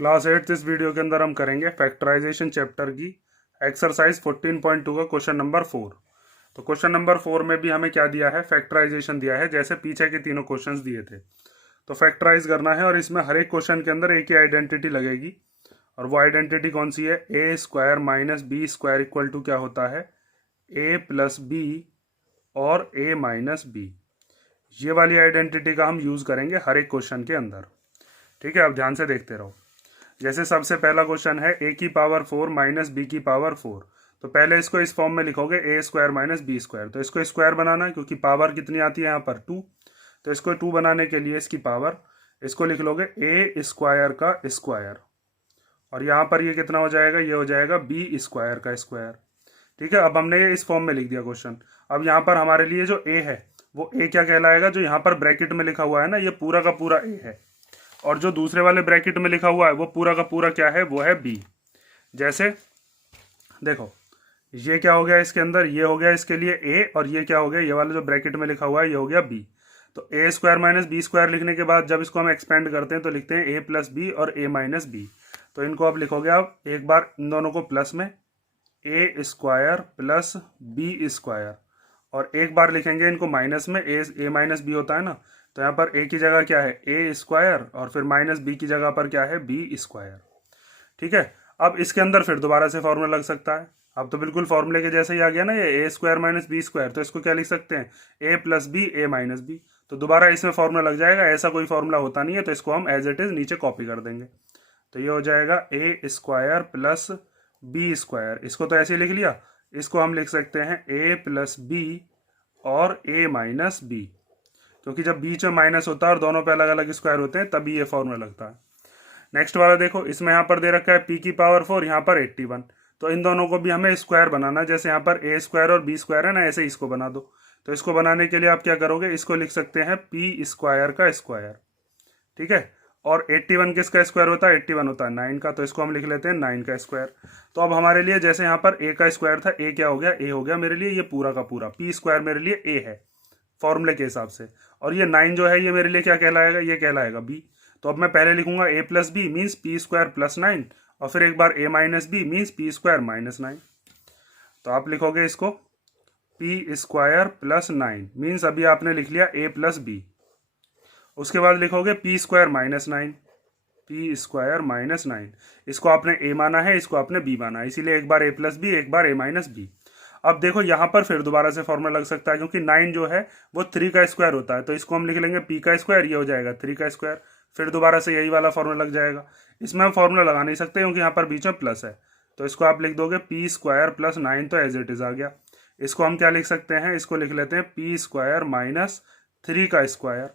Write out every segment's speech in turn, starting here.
Class 8 इस video के अंदर हम करेंगे फैक्टराइजेशन चैप्टर की एक्सरसाइज 14.2 का क्वेश्चन नंबर 4। तो क्वेश्चन नंबर 4 में भी हमें क्या दिया है, फैक्टराइजेशन दिया है, जैसे पीछे के तीनों क्वेश्चंस दिए थे। तो फैक्टराइज करना है और इसमें हर एक क्वेश्चन के अंदर एक ही आइडेंटिटी लगेगी। और वो आइडेंटिटी कौन सी है? A square minus B square equal to क्या होता है? ए प्लस बी और ए माइनस बी। ये वाली आइडेंटिटी का हम यूज करेंगे हर एक क्वेश्चन के अंदर। ठीक है, अब ध्यान से देखते रहो। जैसे सबसे पहला क्वेश्चन है ए की पावर 4 माइनस बी की पावर 4। तो पहले इसको इस फॉर्म में लिखोगे ए स्क्वायर माइनस बी स्क्वायर। तो इसको स्क्वायर बनाना है क्योंकि पावर कितनी आती है यहाँ पर 2। तो इसको 2 बनाने के लिए इसकी पावर इसको लिख लोगे ए स्क्वायर का स्क्वायर। और यहाँ पर ये कितना हो जाएगा? ये हो जाएगा बी स्क्वायर का स्क्वायर। ठीक है, अब हमने ये इस फॉर्म में लिख दिया क्वेश्चन। अब यहाँ पर हमारे लिए जो ए है वो ए क्या कहलाएगा? जो यहाँ पर ब्रैकेट में लिखा हुआ है ना, ये पूरा का पूरा ए है। और जो दूसरे वाले ब्रैकेट में लिखा हुआ है वो पूरा का पूरा क्या है? वो है बी। जैसे देखो, ये क्या हो गया इसके अंदर? ये हो गया इसके लिए ए, और ये क्या हो गया? ये वाला जो ब्रैकेट में लिखा हुआ है ये हो गया बी। तो ए स्क्वायर माइनस बी स्क्वायर लिखने के बाद जब इसको हम एक्सपेंड करते हैं तो लिखते हैं ए प्लस बी और ए माइनस बी। तो इनको अब लिखोगे आप एक बार इन दोनों को प्लस में, ए स्क्वायर प्लस बी स्क्वायर, और एक बार लिखेंगे इनको माइनस में, ए माइनस बी होता है ना। तो यहाँ पर ए की जगह क्या है? ए स्क्वायर, और फिर माइनस बी की जगह पर क्या है? B square. ठीक है, अब इसके अंदर फिर दोबारा से फॉर्मूला लग सकता है। अब तो बिल्कुल फॉर्मूले के जैसे ही आ गया ना, ये ए स्क्वायर माइनस बी स्क्वायर। तो इसको क्या लिख सकते हैं? ए plus B A minus B. तो दोबारा इसमें फॉर्मूला लग जाएगा। ऐसा कोई फॉर्मूला होता नहीं है, तो इसको हम एज इट इज नीचे कॉपी कर देंगे। तो ये हो जाएगा ए स्क्वायर प्लस बी स्क्वायर। इसको तो ऐसे ही लिख लिया। इसको हम लिख सकते हैं ए प्लस बी और ए माइनस बी, क्योंकि जब बीच में माइनस होता है और दोनों पे अलग अलग स्क्वायर होते हैं तभी ये फॉर्मूला लगता है। नेक्स्ट वाला देखो, इसमें यहाँ पर दे रखा है पी की पावर 4, यहाँ पर 81। तो इन दोनों को भी हमें स्क्वायर बनाना है। जैसे यहाँ पर ए स्क्वायर और बी स्क्वायर है ना, ऐसे इसको बना दो। तो इसको बनाने के लिए आप क्या करोगे? इसको लिख सकते हैं पी स्क्वायर का स्क्वायर। ठीक है, और 81 किसका स्क्वायर होता है? 81 होता है 9 का। तो इसको हम लिख लेते हैं 9 का स्क्वायर। तो अब हमारे लिए जैसे यहाँ पर ए का स्क्वायर था, ए क्या हो गया? ए हो गया मेरे लिए ये पूरा का पूरा। पी स्क्वायर मेरे लिए ए है फॉर्मूले के हिसाब से, और ये 9 जो है ये मेरे लिए क्या कहलाएगा? ये कहलाएगा बी। तो अब मैं पहले लिखूंगा A plus B means P square plus 9, और फिर एक बार A minus B means P square minus 9। तो आप लिखोगे इसको पी स्क्वायर प्लस 9 मीन्स अभी आपने लिख लिया ए प्लस बी। उसके बाद लिखोगे P square minus 9, P square minus 9। इसको आपने ए माना है, इसको आपने बी माना है, इसीलिए एक बार ए प्लस बी एक बार ए माइनस बी। अब देखो यहाँ पर फिर दोबारा से फॉर्मूला लग सकता है, क्योंकि 9 जो है वो 3 का स्क्वायर होता है। तो इसको हम लिख लेंगे पी का स्क्वायर, ये हो जाएगा 3 का स्क्वायर। फिर दोबारा से यही वाला फॉर्मूला लग जाएगा। इसमें हम फॉर्मूला लगा नहीं सकते क्योंकि यहाँ पर बीच में प्लस है। तो इसको आप लिख दोगे पी स्क्वायर प्लस 9, तो एज इट इज आ गया। इसको हम क्या लिख सकते हैं? इसको लिख लेते हैं पी स्क्वायर माइनस 3 का स्क्वायर।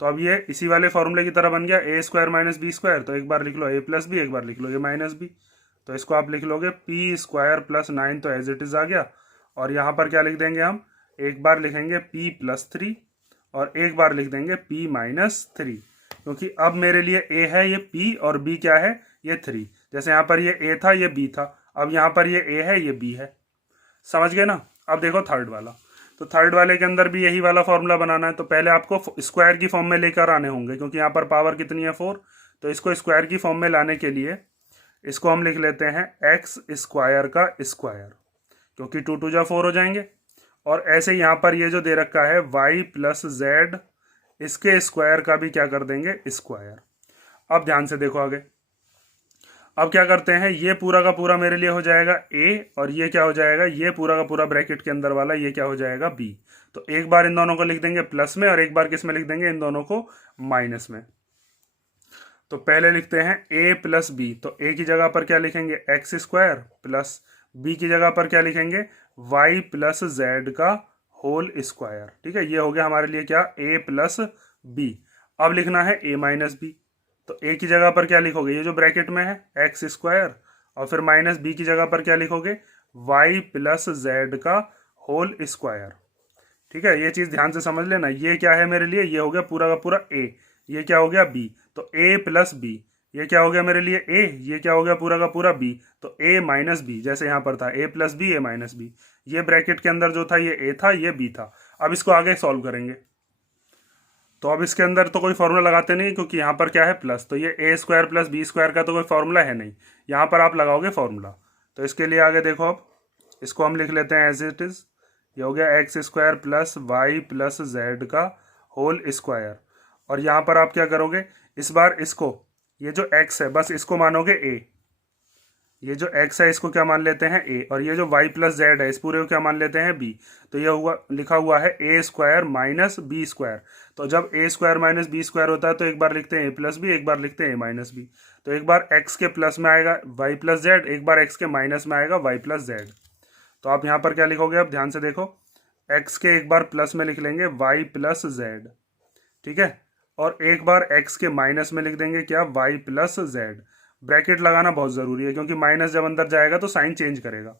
तो अब ये इसी वाले फॉर्मूले की तरह बन गया, ए स्क्वायर माइनस बी स्क्वायर। तो एक बार लिख लो ए प्लस बी, एक बार लिख लो ए माइनस बी। तो इसको आप लिख लोगे पी स्क्वायर प्लस 9, तो एज इट इज आ गया। और यहाँ पर क्या लिख देंगे हम? एक बार लिखेंगे p प्लस 3 और एक बार लिख देंगे p माइनस 3, क्योंकि अब मेरे लिए a है ये p और b क्या है? ये 3। जैसे यहाँ पर ये a था ये b था, अब यहाँ पर ये a है ये b है। समझ गए ना? अब देखो थर्ड वाला। तो थर्ड वाले के अंदर भी यही वाला फॉर्मूला बनाना है। तो पहले आपको स्क्वायर की फॉर्म में लेकर आने होंगे, क्योंकि यहाँ पर पावर कितनी है? 4। तो इसको स्क्वायर की फॉर्म में लाने के लिए इसको हम लिख लेते हैं एक्स स्क्वायर का स्क्वायर, क्योंकि 2 2 जा 4 हो जाएंगे। और ऐसे यहाँ पर ये जो दे रखा है y प्लस जेड, इसके स्क्वायर का भी क्या कर देंगे? स्क्वायर। अब ध्यान से देखो आगे। अब क्या करते हैं? ये पूरा का पूरा मेरे लिए हो जाएगा a, और ये क्या हो जाएगा? ये पूरा का पूरा ब्रैकेट के अंदर वाला ये क्या हो जाएगा? b। तो एक बार इन दोनों को लिख देंगे प्लस में, और एक बार किस में लिख देंगे? इन दोनों को माइनस में। तो पहले लिखते हैं a प्लस बी। तो a की जगह पर क्या लिखेंगे? एक्स स्क्वायर प्लस b की जगह पर क्या लिखेंगे? y प्लस जेड का होल स्क्वायर। ठीक है, ये हो गया हमारे लिए क्या? a plus B. अब लिखना है a माइनस बी। तो a की जगह पर क्या लिखोगे? ये जो ब्रैकेट में है एक्स स्क्वायर, और फिर माइनस b की जगह पर क्या लिखोगे? y प्लस जेड का होल स्क्वायर। ठीक है, ये चीज ध्यान से समझ लेना। ये क्या है मेरे लिए? ये हो गया पूरा का पूरा a, ये क्या हो गया? b। तो a प्लस बी, ये क्या हो गया मेरे लिए? a, ये क्या हो गया? पूरा का पूरा b। तो a माइनस बी, जैसे यहाँ पर था a plus B A minus B. ये ब्रैकेट के अंदर जो था ये a था, ये b था। अब इसको आगे सॉल्व करेंगे। तो अब इसके अंदर तो कोई फॉर्मूला लगाते नहीं क्योंकि यहाँ पर क्या है प्लस, तो ये ए स्क्वायर प्लस बी स्क्वायर का तो कोई फॉर्मूला है नहीं, यहाँ पर आप लगाओगे फॉर्मूला। तो इसके लिए आगे देखो, अब इसको हम लिख लेते हैं एज इट इज़। ये हो गया X square plus Y plus Z का होल स्क्वायर। और यहाँ पर आप क्या करोगे, इस बार इसको, ये जो एक्स है बस इसको मानोगे ए, ये जो x है इसको क्या मान लेते हैं a, और ये जो y प्लस जेड है इस पूरे को क्या मान लेते हैं b। तो ये हुआ, लिखा हुआ है a square minus B square. तो जब a square minus B square होता है तो एक बार लिखते हैं a प्लस बी, एक बार लिखते हैं a माइनस बी। तो एक बार x के प्लस में आएगा y प्लस जेड, एक बार x के माइनस में आएगा y प्लस जेड। तो आप यहाँ पर क्या लिखोगे, अब ध्यान से देखो, x के एक बार प्लस में लिख लेंगे y प्लस जेड, ठीक है, और एक बार x के माइनस में लिख देंगे क्या, y प्लस जेड। ब्रैकेट लगाना बहुत ज़रूरी है क्योंकि माइनस जब अंदर जाएगा तो साइन चेंज करेगा।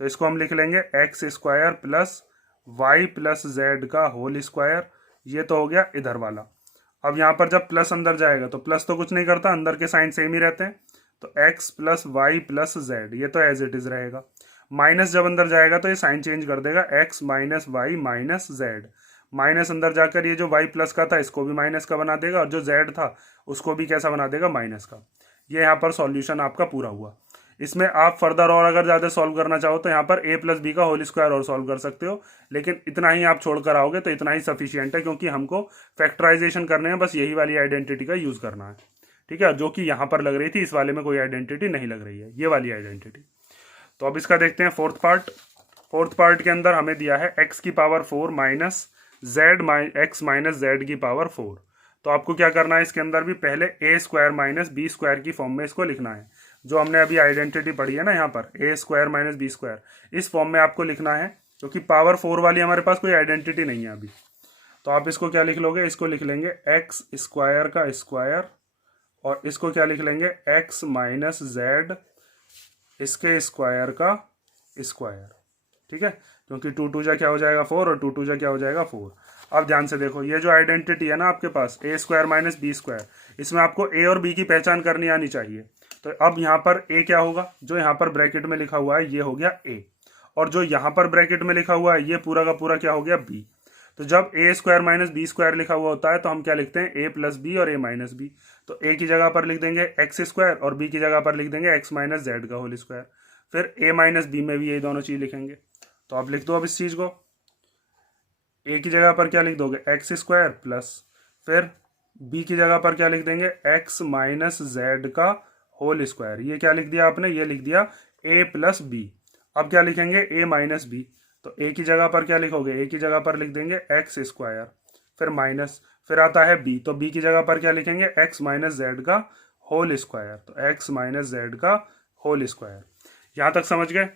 तो इसको हम लिख लेंगे x square plus Y plus Z का होल स्क्वायर। ये तो हो गया इधर वाला। अब यहाँ पर जब प्लस अंदर जाएगा तो प्लस तो कुछ नहीं करता, अंदर के साइन सेम ही रहते हैं। तो x plus Y plus z ये तो एज इट इज़ रहेगा। माइनस जब अंदर जाएगा तो ये साइन चेंज कर देगा, x minus y minus z. Minus अंदर जाकर ये जो वाई प्लस का था इसको भी माइनस का बना देगा, और जो जेड था उसको भी कैसा बना देगा, माइनस का। ये यहाँ पर सॉल्यूशन आपका पूरा हुआ। इसमें आप फर्दर और अगर ज़्यादा सॉल्व करना चाहो तो यहाँ पर a प्लस बी का होल स्क्वायर और सॉल्व कर सकते हो, लेकिन इतना ही आप छोड़कर आओगे तो इतना ही सफिशियंट है, क्योंकि हमको फैक्टराइजेशन करने हैं, बस यही वाली आइडेंटिटी का यूज़ करना है, ठीक है, जो कि यहाँ पर लग रही थी, इस वाले में कोई आइडेंटिटी नहीं लग रही है, ये वाली आइडेंटिटी। तो अब इसका देखते हैं फोर्थ पार्ट। फोर्थ पार्ट के अंदर हमें दिया है एक्स की power 4 minus Z x minus Z की पावर 4। तो आपको क्या करना है, इसके अंदर भी पहले ए स्क्वायर माइनस बी स्क्वायर की फॉर्म में इसको लिखना है, जो हमने अभी आइडेंटिटी पढ़ी है ना यहाँ पर, ए स्क्वायर माइनस बी स्क्वायर, इस फॉर्म में आपको लिखना है, क्योंकि पावर 4 वाली हमारे पास कोई आइडेंटिटी नहीं है अभी। तो आप इसको क्या लिख लोगे, इसको लिख लेंगे एक्स स्क्वायर का स्क्वायर, और इसको क्या लिख लेंगे, एक्स माइनस जेड इसके स्क्वायर का स्क्वायर, ठीक है, क्योंकि 2 2 जा क्या हो जाएगा 4, और 2 2 जा क्या हो जाएगा 4। अब ध्यान से देखो, ये जो आइडेंटिटी है ना आपके पास ए स्क्वायर माइनस बी स्क्वायर, इसमें आपको ए और बी की पहचान करनी आनी चाहिए। तो अब यहाँ पर ए क्या होगा, जो यहाँ पर ब्रैकेट में लिखा हुआ है ये हो गया ए, और जो यहाँ पर ब्रैकेट में लिखा हुआ है ये पूरा का पूरा क्या हो गया बी। तो जब ए स्क्वायर माइनस बी स्क्वायर लिखा हुआ होता है तो हम क्या लिखते हैं, ए प्लस बी और ए माइनस बी। तो ए की जगह पर लिख देंगे एक्स स्क्वायर, और बी की जगह पर लिख देंगे एक्स माइनस जेड का होल स्क्वायर। फिर ए माइनस बी में भी यही दोनों चीज़ लिखेंगे। तो आप लिख दो अब इस चीज़ को, ए की जगह पर क्या लिख दोगे, एक्स स्क्वायर प्लस, फिर बी की जगह पर क्या लिख देंगे, एक्स माइनस जेड का होल स्क्वायर। ये क्या लिख दिया आपने, ये लिख दिया ए प्लस बी। अब क्या लिखेंगे, ए माइनस बी। तो ए की जगह पर क्या लिखोगे, ए की जगह पर लिख देंगे एक्स स्क्वायर, फिर माइनस, फिर आता है बी, तो बी की जगह पर क्या लिखेंगे, एक्स माइनस जेड का होल स्क्वायर। तो एक्स माइनस जेड का होल स्क्वायर। यहाँ तक समझ गए।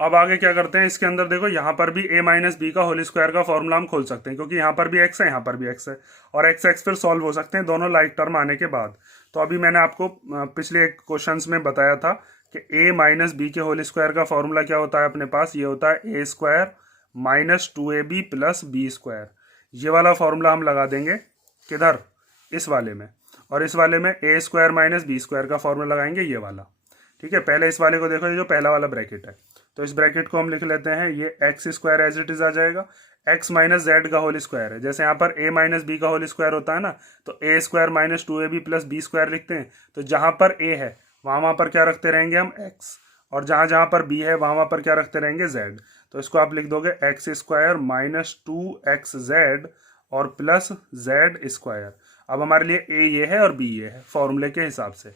अब आगे क्या करते हैं, इसके अंदर देखो यहाँ पर भी a माइनस बी का होल स्क्वायर का फॉर्मूला हम खोल सकते हैं, क्योंकि यहाँ पर भी x है, यहाँ पर भी x है, और x फिर सॉल्व हो सकते हैं दोनों लाइक टर्म आने के बाद। तो अभी मैंने आपको पिछले क्वेश्चंस में बताया था कि a माइनस बी के होल स्क्वायर का फॉर्मूला क्या होता है अपने पास, ये होता है a square minus 2ab plus B square. ये वाला फॉर्मूला हम लगा देंगे किधर, इस वाले में, और इस वाले में a square minus B square का फॉर्मूला लगाएंगे, ये वाला, ठीक है। पहले इस वाले को देखो, ये जो पहला वाला ब्रैकेट है, तो इस ब्रैकेट को हम लिख लेते हैं, ये X square as it is आ जाएगा, एक्स माइनस जेड का होल स्क्वायर है। जैसे यहाँ पर a माइनस बी का होल स्क्वायर होता है ना, तो a square minus 2ab plus B square लिखते हैं। तो जहाँ पर a है वहाँ पर क्या रखते रहेंगे हम x, और जहाँ जहाँ पर b है वहाँ पर क्या रखते रहेंगे z। तो इसको आप लिख दोगे एक्स स्क्वायर माइनस 2xz और प्लस जेड स्क्वायर। अब हमारे लिए a ये है और b ये है फॉर्मूले के हिसाब से,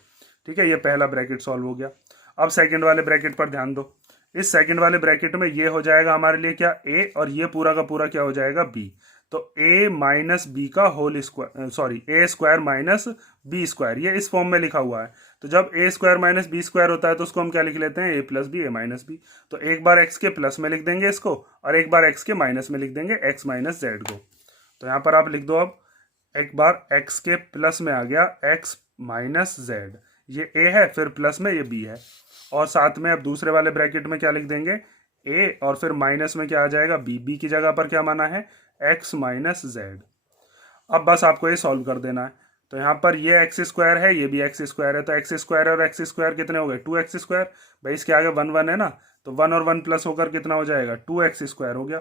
ठीक है। ये पहला ब्रैकेट सॉल्व हो गया। अब सेकंड वाले ब्रैकेट पर ध्यान दो। इस सेकंड वाले ब्रैकेट में ये हो जाएगा हमारे लिए क्या, a, और ये पूरा का पूरा क्या हो जाएगा b। तो a माइनस बी का whole square, sorry a square minus B square, ये इस फॉर्म में लिखा हुआ है। तो जब a square minus B square होता है तो उसको हम क्या लिख लेते हैं, a plus b, a minus B. तो एक बार x के प्लस में लिख देंगे इसको, और एक बार x के माइनस में लिख देंगे x माइनस जेड को। तो यहाँ पर आप लिख दो, अब एक बार x के प्लस में आ गया x माइनस जेड, ये a है, फिर प्लस में ये b है, और साथ में अब दूसरे वाले ब्रैकेट में क्या लिख देंगे, a, और फिर माइनस में क्या आ जाएगा b। b की जगह पर क्या माना है, x माइनस जेड। अब बस आपको ये सॉल्व कर देना है। तो यहाँ पर ये एक्स स्क्वायर है, ये भी एक्स स्क्वायर है, तो एक्स स्क्वायर और एक्स स्क्वायर कितने हो गए, 2x स्क्वायर। भाई इसके आगे 1 1 है ना, तो 1 और 1 प्लस होकर कितना हो जाएगा, 2x स्क्वायर हो गया।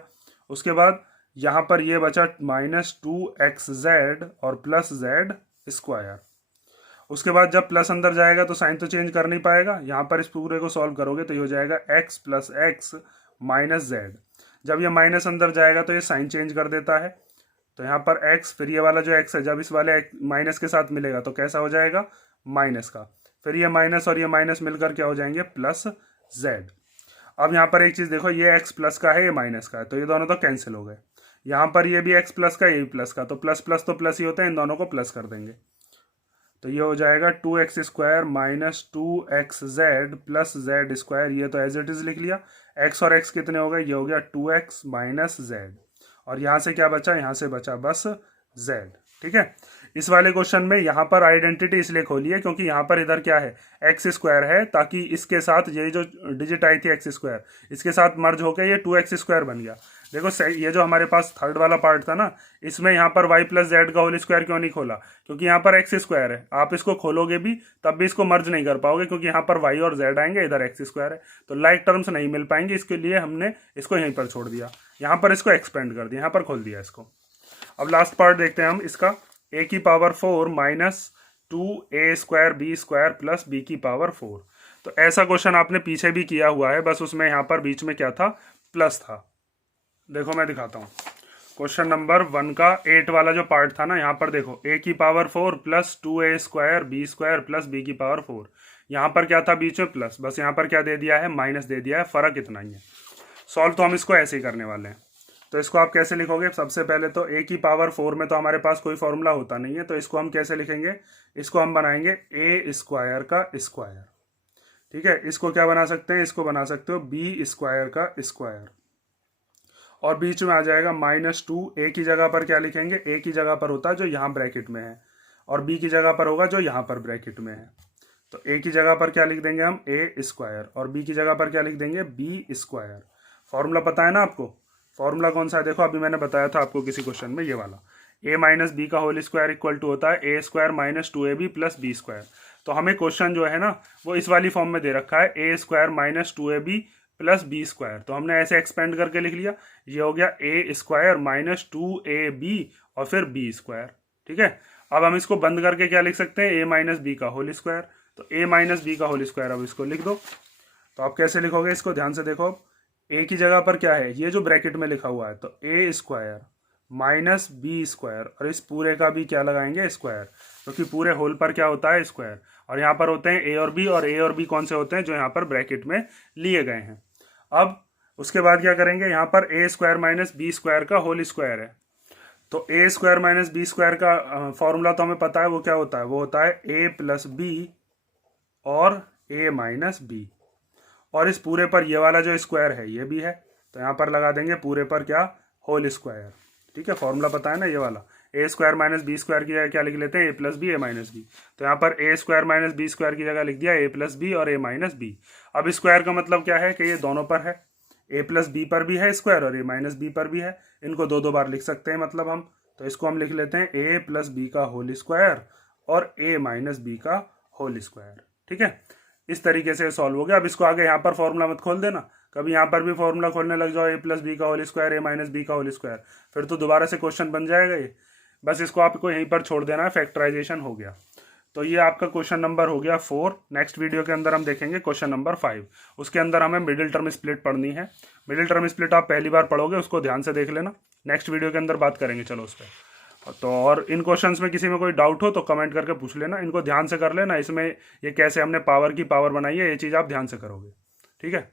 उसके बाद यहाँ पर ये बचा -2xz और प्लस जेड स्क्वायर। उसके बाद जब प्लस अंदर जाएगा तो साइन तो चेंज कर नहीं पाएगा, यहाँ पर इस पूरे को सॉल्व करोगे तो ये हो जाएगा x plus x minus Z. जब ये माइनस अंदर जाएगा तो ये साइन चेंज कर देता है, तो यहाँ पर x, फिर ये वाला जो x है जब इस वाले माइनस के साथ मिलेगा तो कैसा हो जाएगा, माइनस का, फिर ये माइनस और ये माइनस मिलकर क्या हो जाएंगे, प्लस z। अब यहाँ पर एक चीज़ देखो, ये x प्लस का है, ये माइनस का है, तो ये दोनों तो कैंसिल हो गए। यहाँ पर ये भी x प्लस का, ये भी प्लस का, तो प्लस प्लस तो प्लस ही होता है, इन दोनों को प्लस कर देंगे तो ये हो जाएगा 2x square minus 2xz plus Z square. ये तो एज इट इज़ लिख लिया। x और x कितने हो गए, ये हो गया 2x माइनस जेड, और यहाँ से क्या बचा, यहाँ से बचा बस z। ठीक है, इस वाले क्वेश्चन में यहाँ पर आइडेंटिटी इसलिए खोली है क्योंकि यहाँ पर इधर क्या है, एक्स स्क्वायर है, ताकि इसके साथ ये जो डिजिट आई थी एक्स स्क्वायर, इसके साथ मर्ज होकर ये 2x स्क्वायर बन गया। देखो ये जो हमारे पास थर्ड वाला पार्ट था ना, इसमें यहाँ पर y प्लस जेड का होल स्क्वायर क्यों नहीं खोला, क्योंकि यहाँ पर एक्स स्क्वायर है। आप इसको खोलोगे भी तब भी इसको मर्ज नहीं कर पाओगे, क्योंकि यहाँ पर y और z आएंगे, इधर एक्स स्क्वायर है, तो लाइक टर्म्स नहीं मिल पाएंगे। इसके लिए हमने इसको यहीं पर छोड़ दिया, यहाँ पर इसको एक्सपेंड कर दिया, यहाँ पर खोल दिया इसको। अब लास्ट पार्ट देखते हैं हम इसका, a की power 4 minus 2a square b square plus b की पावर 4। तो ऐसा क्वेश्चन आपने पीछे भी किया हुआ है, बस उसमें यहाँ पर बीच में क्या था, प्लस था। देखो मैं दिखाता हूँ, क्वेश्चन नंबर 1 का 8 वाला जो पार्ट था ना, यहाँ पर देखो a की power 4 plus 2a square b square plus b की पावर 4। यहाँ पर क्या था बीच में, प्लस, बस यहाँ पर क्या दे दिया है, माइनस दे दिया है, फर्क इतना ही है। सॉल्व तो हम इसको ऐसे ही करने वाले हैं। तो इसको आप कैसे लिखोगे, सबसे पहले तो a की पावर 4 में तो हमारे पास कोई फॉर्मूला होता नहीं है, तो इसको हम कैसे लिखेंगे, इसको हम बनाएंगे a स्क्वायर का स्क्वायर। ठीक है, इसको क्या बना सकते हैं, इसको बना सकते हो b स्क्वायर का स्क्वायर, और बीच में आ जाएगा -2। a की जगह पर क्या लिखेंगे, a की जगह पर होता है जो यहाँ ब्रैकेट में है, और b की जगह पर होगा जो यहाँ पर ब्रैकेट में है। तो a की जगह पर क्या लिख देंगे हम, a स्क्वायर, और b की जगह पर क्या लिख देंगे, b स्क्वायर। फॉर्मूला पता है ना आपको, फॉर्मूला कौन सा है, देखो अभी मैंने बताया था आपको किसी क्वेश्चन में, ये वाला a माइनस बी का होल स्क्वायर इक्वल टू होता है a square minus 2ab plus B square. तो हमें क्वेश्चन जो है ना वो इस वाली फॉर्म में दे रखा है, a square minus 2ab plus B square, तो हमने ऐसे एक्सपेंड करके लिख लिया। ये हो गया a स्क्वायर माइनस 2ab और फिर b स्क्वायर। ठीक है, अब हम इसको बंद करके क्या लिख सकते हैं, a माइनस बी का होल स्क्वायर, तो a माइनस बी का होल स्क्वायर, अब इसको लिख दो। तो आप कैसे लिखोगे इसको, ध्यान से देखो, a की जगह पर क्या है, ये जो ब्रैकेट में लिखा हुआ है, तो a square minus B square, और इस पूरे का भी क्या लगाएंगे, स्क्वायर, क्योंकि पूरे होल पर क्या होता है, स्क्वायर, और यहाँ पर होते हैं a और b कौन से होते हैं, जो यहाँ पर ब्रैकेट में लिए गए हैं। अब उसके बाद क्या करेंगे, यहाँ पर a square minus B square का होल स्क्वायर है, तो a square minus B square का फॉर्मूला तो हमें पता है, वो क्या होता है, वो होता है a प्लस बी और a माइनस बी, और इस पूरे पर ये वाला जो स्क्वायर है ये भी है, तो यहाँ पर लगा देंगे पूरे पर क्या, होल स्क्वायर। ठीक है, फॉर्मूला पता है ना ये वाला, a square minus B square की जगह क्या लिख लेते हैं, a plus b a minus B, तो यहाँ पर a square minus B square की जगह लिख दिया a प्लस बी और a माइनस बी। अब स्क्वायर का मतलब क्या है कि ये दोनों पर है, a प्लस बी पर भी है स्क्वायर और a माइनस बी पर भी है, इनको दो दो बार लिख सकते हैं मतलब हम, तो इसको हम लिख लेते हैं a प्लस बी का होल स्क्वायर और a माइनस बी का होल स्क्वायर। ठीक है, इस तरीके से सॉल्व हो गया। अब इसको आगे यहाँ पर फॉर्मूला मत खोल देना, कभी यहाँ पर भी फॉर्मूला खोलने लग जाओ, a प्लस बी का whole square a minus B का होल स्क्वायर, फिर तो दोबारा से क्वेश्चन बन जाएगा ये। बस इसको आपको यहीं पर छोड़ देना है, फैक्टराइजेशन हो गया। तो ये आपका क्वेश्चन नंबर हो गया 4। नेक्स्ट वीडियो के अंदर हम देखेंगे क्वेश्चन नंबर 5, उसके अंदर हमें मिडिल टर्म स्प्लिट पढ़नी है। मिडिल टर्म स्प्लिट आप पहली बार पढ़ोगे, उसको ध्यान से देख लेना, नेक्स्ट वीडियो के अंदर बात करेंगे। चलो उस पर, तो और इन क्वेश्चंस में किसी में कोई डाउट हो तो कमेंट करके पूछ लेना, इनको ध्यान से कर लेना। इसमें ये कैसे हमने पावर की पावर बनाई है, ये चीज़ आप ध्यान से करोगे। ठीक है।